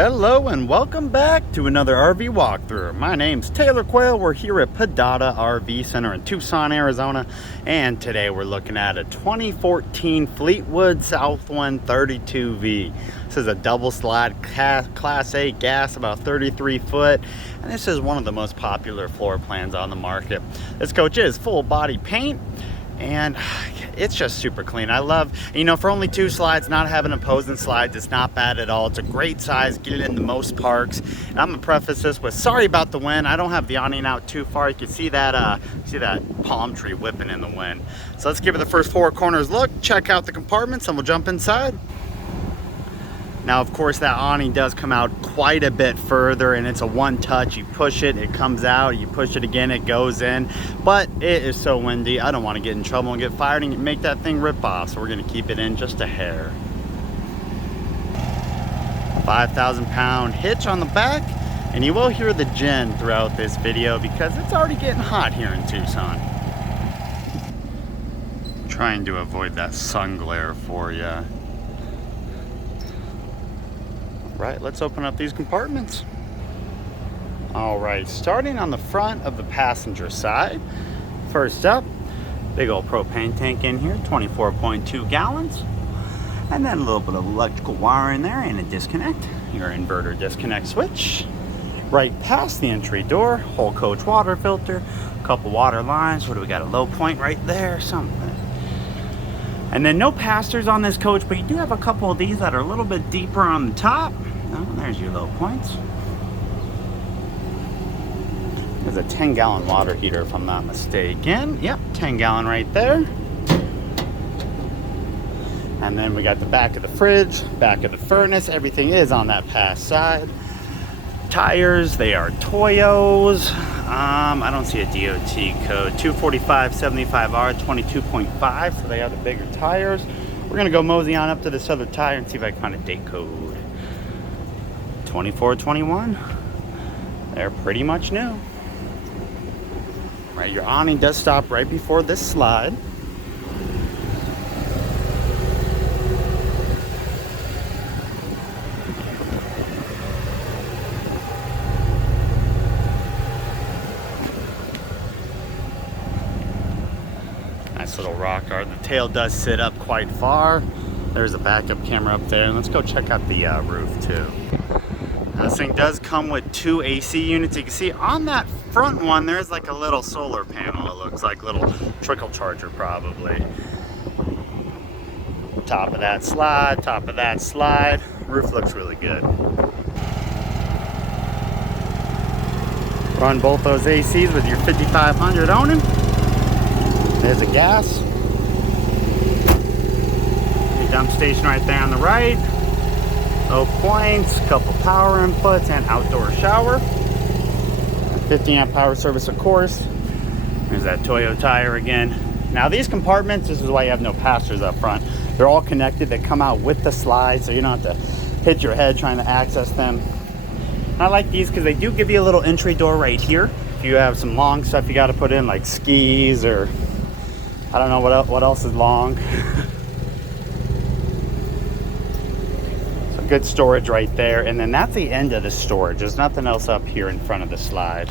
Hello and welcome back to another RV walkthrough. My name's Taylor Quayle. We're here at Padada RV Center in Tucson, Arizona, and today we're looking at a 2014 Fleetwood Southwind 32V. This is a double slide Class 8 gas, about 33 foot, and this is one of the most popular floor plans on the market. This coach is full body paint, and it's just super clean. I love, for only 2 slides, not having opposing slides, it's not bad at all. It's a great size, get it into most parks. And I'm gonna preface this with sorry about the wind. I don't have the awning out too far. You can see that palm tree whipping in the wind. So let's give it the first 4 corners look, check out the compartments, and we'll jump inside. Now, of course, that awning does come out quite a bit further, and it's a one touch. You push it, it comes out. You push it again, it goes in. But it is so windy, I don't want to get in trouble and get fired and make that thing rip off. So we're going to keep it in just a hair. 5,000-pound hitch on the back, and you will hear the gen throughout this video because it's already getting hot here in Tucson. Trying to avoid that sun glare for you. Right, let's open up these compartments. All right, starting on the front of the passenger side. First up, big old propane tank in here, 24.2 gallons. And then a little bit of electrical wire in there and a disconnect, your inverter disconnect switch. Right past the entry door, whole coach water filter, a couple water lines. What do we got, a low point right there, something. And then no pass-throughs on this coach, but you do have a couple of these that are a little bit deeper on the top. Oh, there's your low points. There's a 10-gallon water heater, if I'm not mistaken. Yep, 10-gallon right there. And then we got the back of the fridge, back of the furnace. Everything is on that pass side. Tires, they are Toyos. I don't see a DOT code. 245/75R, 22.5, so they are the bigger tires. We're gonna go mosey on up to this other tire and see if I can find a date code. 2421. They're pretty much new. Right, your awning does stop right before this slide. Nice little rock art. The tail does sit up quite far. There's a backup camera up there, and let's go check out the roof too. This thing does come with 2 AC units. You can see on that front one, there's like a little solar panel. It looks like a little trickle charger probably. Top of that slide, top of that slide. Roof looks really good. Run both those ACs with your 5500 on them. There's a gas. Your dump station right there on the right. Low points, couple power inputs, and outdoor shower. 50-amp power service, of course. There's that Toyo tire again. Now these compartments, this is why you have no pass-throughs up front. They're all connected. They come out with the slide, so you don't have to hit your head trying to access them. I like these because they do give you a little entry door right here. If you have some long stuff you got to put in, like skis or I don't know what else is long. Good storage right there, and then that's the end of the storage. There's nothing else up here in front of the slide.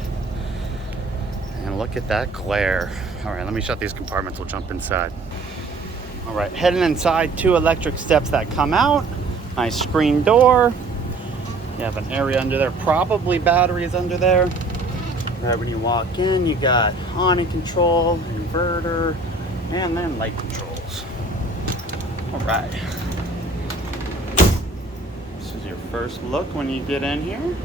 And look at that glare. All right, let me shut these compartments. We'll jump inside. All right, heading inside, 2 electric steps that come out. Nice screen door. You have an area under there, probably batteries under there. Right when you walk in, you got awning control, inverter, and then light controls. All right. Your first look when you get in here.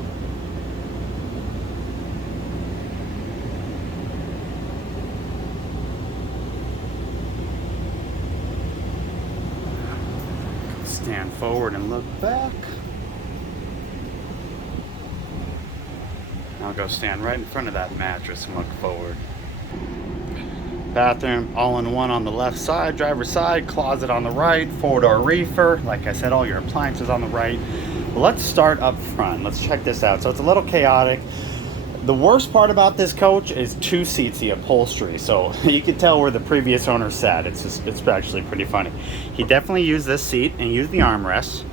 Stand forward and look back. I'll go stand right in front of that mattress and look forward. Bathroom all-in-one on the left side, driver's side, closet on the right, 4-door reefer. Like I said, all your appliances on the right. Let's start up front. Let's check this out. So it's a little chaotic. The worst part about this coach is 2 seats, the upholstery. So you can tell where the previous owner sat. It's actually pretty funny. He definitely used this seat and used the armrests.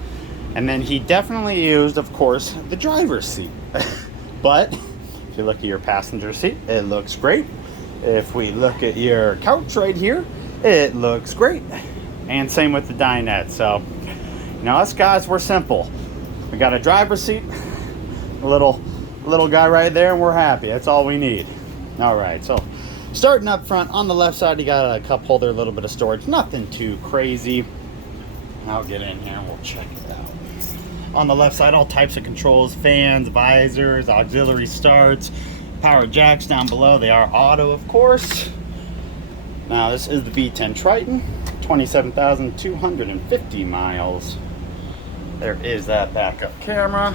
And then he definitely used, of course, the driver's seat. But if you look at your passenger seat, it looks great. If we look at your couch right here, it looks great. And same with the dinette. So, you know, us guys, we're simple. We got a driver's seat, a little guy right there, and we're happy. That's all we need. All right, so starting up front, on the left side, you got a cup holder, a little bit of storage. Nothing too crazy. I'll get in here and we'll check it out. On the left side, all types of controls, fans, visors, auxiliary starts, power jacks down below. They are auto, of course. Now, this is the V10 Triton, 27,250 miles. There is that backup camera.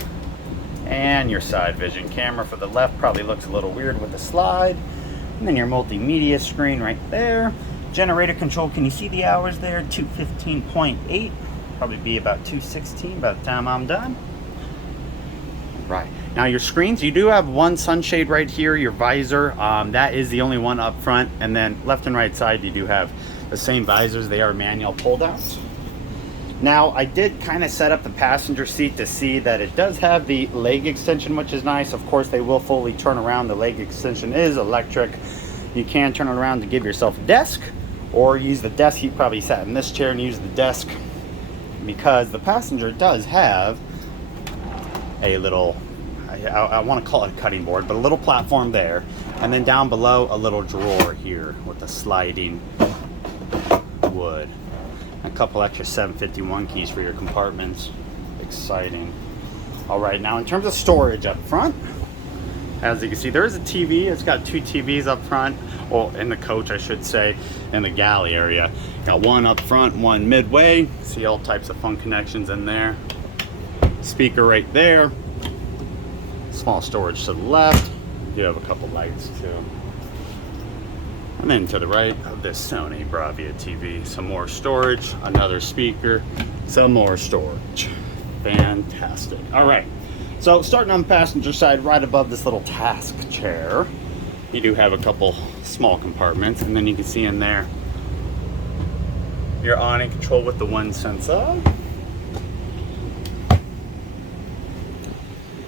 And your side vision camera for the left probably looks a little weird with the slide. And then your multimedia screen right there. Generator control, can you see the hours there? 215.8. Probably be about 216 by the time I'm done. Right. Now your screens, you do have one sunshade right here, your visor. That is the only one up front. And then left and right side, you do have the same visors. They are manual pull downs. Now, I did kind of set up the passenger seat to see that it does have the leg extension, which is nice. Of course, they will fully turn around. The leg extension is electric. You can turn it around to give yourself a desk, or use the desk. You probably sat in this chair and use the desk, because the passenger does have a little, I want to call it a cutting board, but a little platform there. And then down below, a little drawer here with the sliding wood. A couple extra 751 keys for your compartments. Exciting. All right, now in terms of storage up front, as you can see, there is a TV. It's got two TVs up front, well, in the coach, I should say, in the galley area. Got one up front, one midway. See all types of fun connections in there. Speaker right there. Small storage to the left. You have a couple lights too. And then to the right of this Sony Bravia TV, some more storage, another speaker, some more storage. Fantastic. All right, so starting on the passenger side, right above this little task chair, you do have a couple small compartments, and then you can see in there your awning control with the one sensor.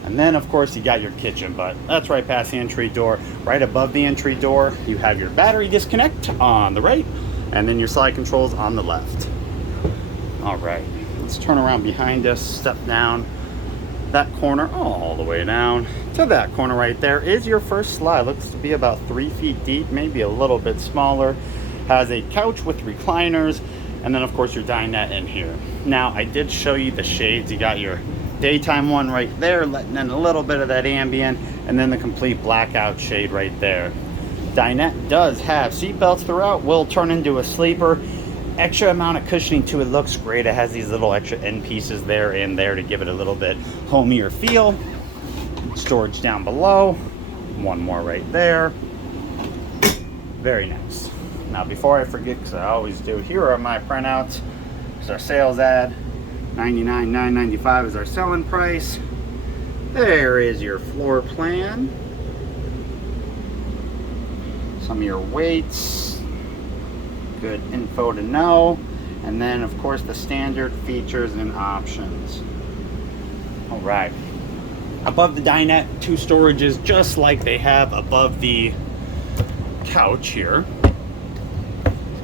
And then, of course, you got your kitchen, but that's right past the entry door. Right above the entry door, you have your battery disconnect on the right, and then your slide controls on the left. All right, let's turn around behind us, step down that corner all the way down to that corner right there is your first slide. Looks to be about 3 feet deep, maybe a little bit smaller. Has a couch with recliners, and then, of course, your dinette in here. Now, I did show you the shades. You got your daytime one right there, letting in a little bit of that ambient, and then the complete blackout shade right there. Dinette does have seat belts throughout, will turn into a sleeper. Extra amount of cushioning too, it looks great. It has these little extra end pieces there and there to give it a little bit homier feel. Storage down below, one more right there. Very nice. Now before I forget, because I always do, here are my printouts. There's our sales ad. $99,995 is our selling price. There is your floor plan. Some of your weights. Good info to know. And then, of course, the standard features and options. All right. Above the dinette, two storages just like they have above the couch here.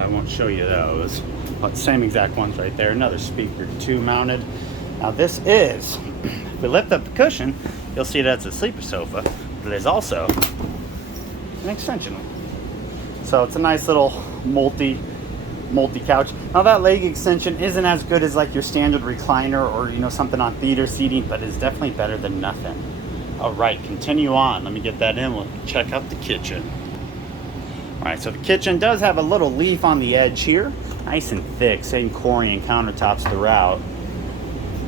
I won't show you those. But same exact ones right there. Another speaker too mounted. Now this is, if we lift up the cushion, you'll see that's a sleeper sofa, but it is also an extension. So it's a nice little multi couch. Now that leg extension isn't as good as like your standard recliner or, you know, something on theater seating, but it's definitely better than nothing. All right, continue on. Let me get that in. We'll check out the kitchen. All right, so the kitchen does have a little leaf on the edge here. Nice and thick, same Corian countertops throughout.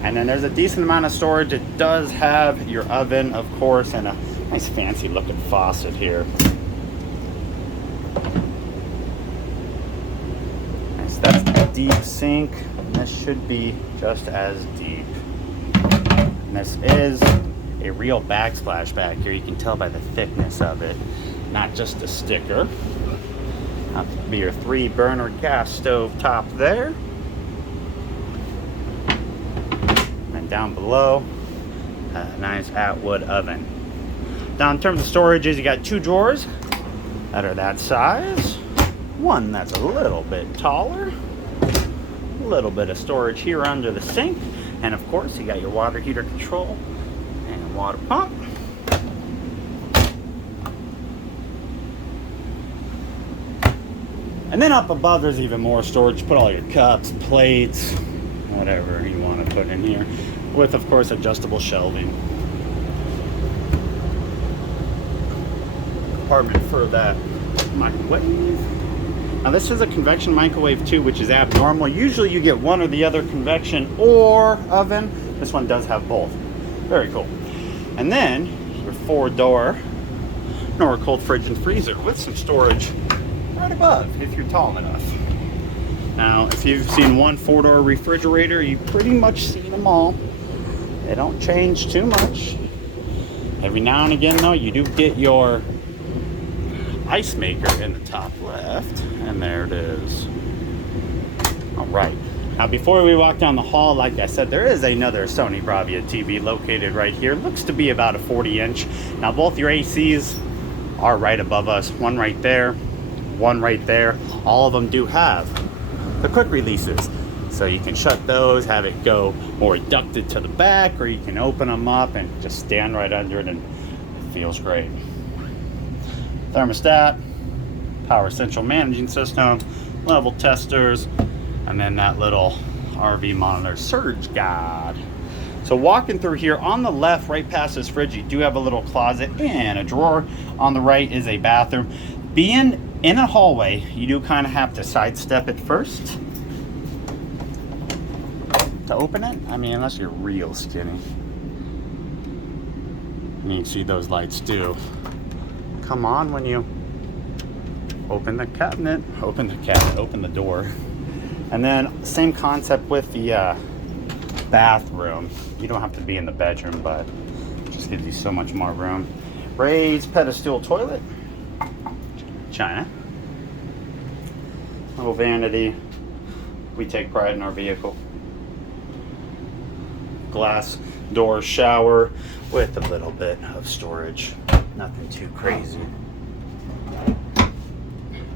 And then there's a decent amount of storage. It does have your oven, of course, and a nice fancy looking faucet here. Nice, that's the deep sink. And this should be just as deep. And this is a real backsplash back here. You can tell by the thickness of it, not just a sticker. That'll be your 3-burner gas stove top there. And down below, a nice Atwood oven. Now in terms of storages, you got 2 drawers that are that size, one that's a little bit taller, a little bit of storage here under the sink, and of course you got your water heater control and water pump. And then up above there's even more storage. Put all your cups, plates, whatever you want to put in here, with of course adjustable shelving. Compartment for that microwave. Now this is a convection microwave too, which is abnormal. Usually you get one or the other, convection or oven. This one does have both. Very cool. And then your 4-door Norcold fridge and freezer with some storage right above if you're tall enough. Now if you've seen one 4-door refrigerator, you've pretty much seen them all. They don't change too much. Every now and again though, you do get your ice maker in the top left, and there it is. All right, now before we walk down the hall, like I said, there is another Sony Bravia TV located right here. Looks to be about a 40-inch. Now both your ACs are right above us, one right there, one right there. All of them do have the quick releases, so you can shut those, have it go more ducted to the back, or you can open them up and just stand right under it, and it feels great. Thermostat, power central managing system, level testers, and then that little RV monitor surge guide. So walking through here, on the left, right past this fridge, you do have a little closet and a drawer. On the right is a bathroom. Being in a hallway, you do kind of have to sidestep it first to open it. I mean, unless you're real skinny. And you can see those lights do come on when you open the cabinet, open the door. And then same concept with the bathroom. You don't have to be in the bedroom, but it just gives you so much more room. Raised pedestal toilet, china, little vanity. We take pride in our vehicle. Glass door shower with a little bit of storage. Nothing too crazy.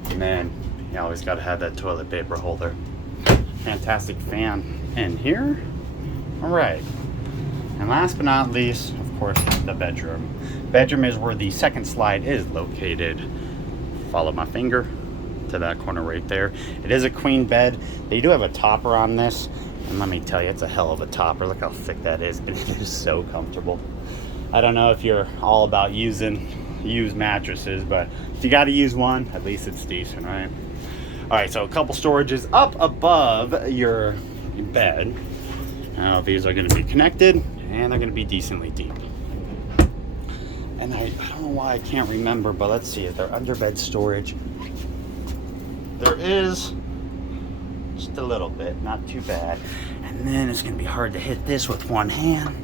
And then you always got to have that toilet paper holder. Fantastic fan in here. All right. And last but not least, of course, the bedroom. Bedroom is where the second slide is located. Follow my finger to that corner right there. It is a queen bed. They do have a topper on this. And let me tell you, it's a hell of a topper. Look how thick that is, but it is so comfortable. I don't know if you're all about using used mattresses, but if you got to use one, at least it's decent, right? All right, so a couple storages up above your bed. Now these are going to be connected, and they're going to be decently deep. And I don't know why I can't remember, but let's see if they're under bed storage. There is just a little bit, not too bad. And then it's going to be hard to hit this with one hand.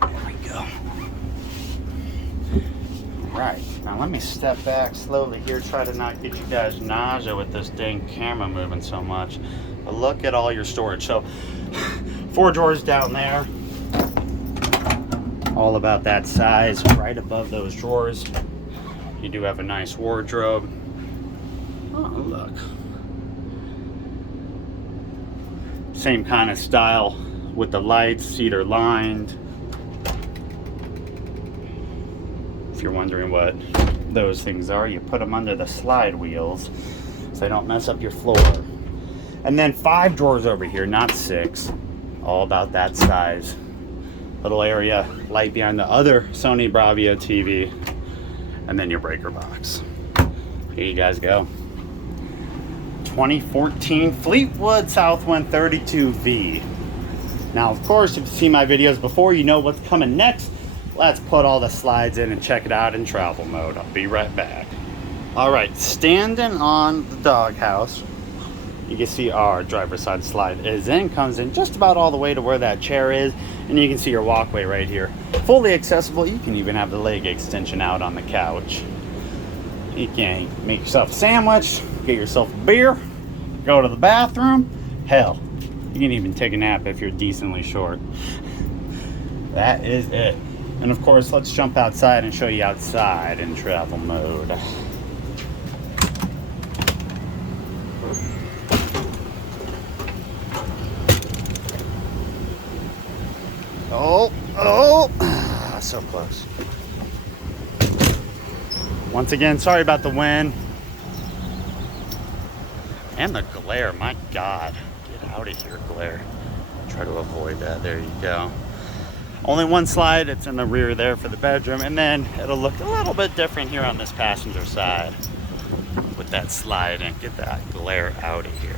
There we go. Right, now let me step back slowly here, try to not get you guys nausea with this dang camera moving so much. But look at all your storage. So 4 drawers down there, all about that size. Right above those drawers, you do have a nice wardrobe. Oh, look. Same kind of style with the lights, cedar lined. If you're wondering what those things are, you put them under the slide wheels so they don't mess up your floor. And then 5 drawers over here, not 6. All about that size. Little area, light behind the other Sony Bravia TV, and then your breaker box. Here you guys go. 2014 Fleetwood Southwind 32V. Now, of course, if you've seen my videos before, you know what's coming next. Let's put all the slides in and check it out in travel mode. I'll be right back. All right, standing on the doghouse, you can see our driver's side slide is in, comes in just about all the way to where that chair is, and you can see your walkway right here. Fully accessible. You can even have the leg extension out on the couch. You can make yourself a sandwich, get yourself a beer, go to the bathroom. Hell, you can even take a nap if you're decently short. that is it. And of course, let's jump outside and show you outside in travel mode. Oh, so close. Once again, sorry about the wind. And the glare, my God. Get out of here, glare. Try to avoid that, there you go. Only one slide, it's in the rear there for the bedroom, and then it'll look a little bit different here on this passenger side with that slide, and get that glare out of here.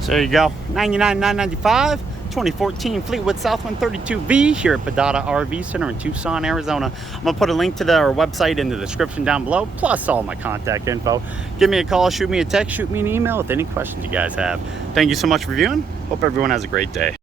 So there you go, $99,995, 2014 Fleetwood Southwind 32V here at Padada RV Center in Tucson, Arizona. I'm gonna put a link to our website in the description down below, plus all my contact info. Give me a call, shoot me a text, shoot me an email with any questions you guys have. Thank you so much for viewing. Hope everyone has a great day.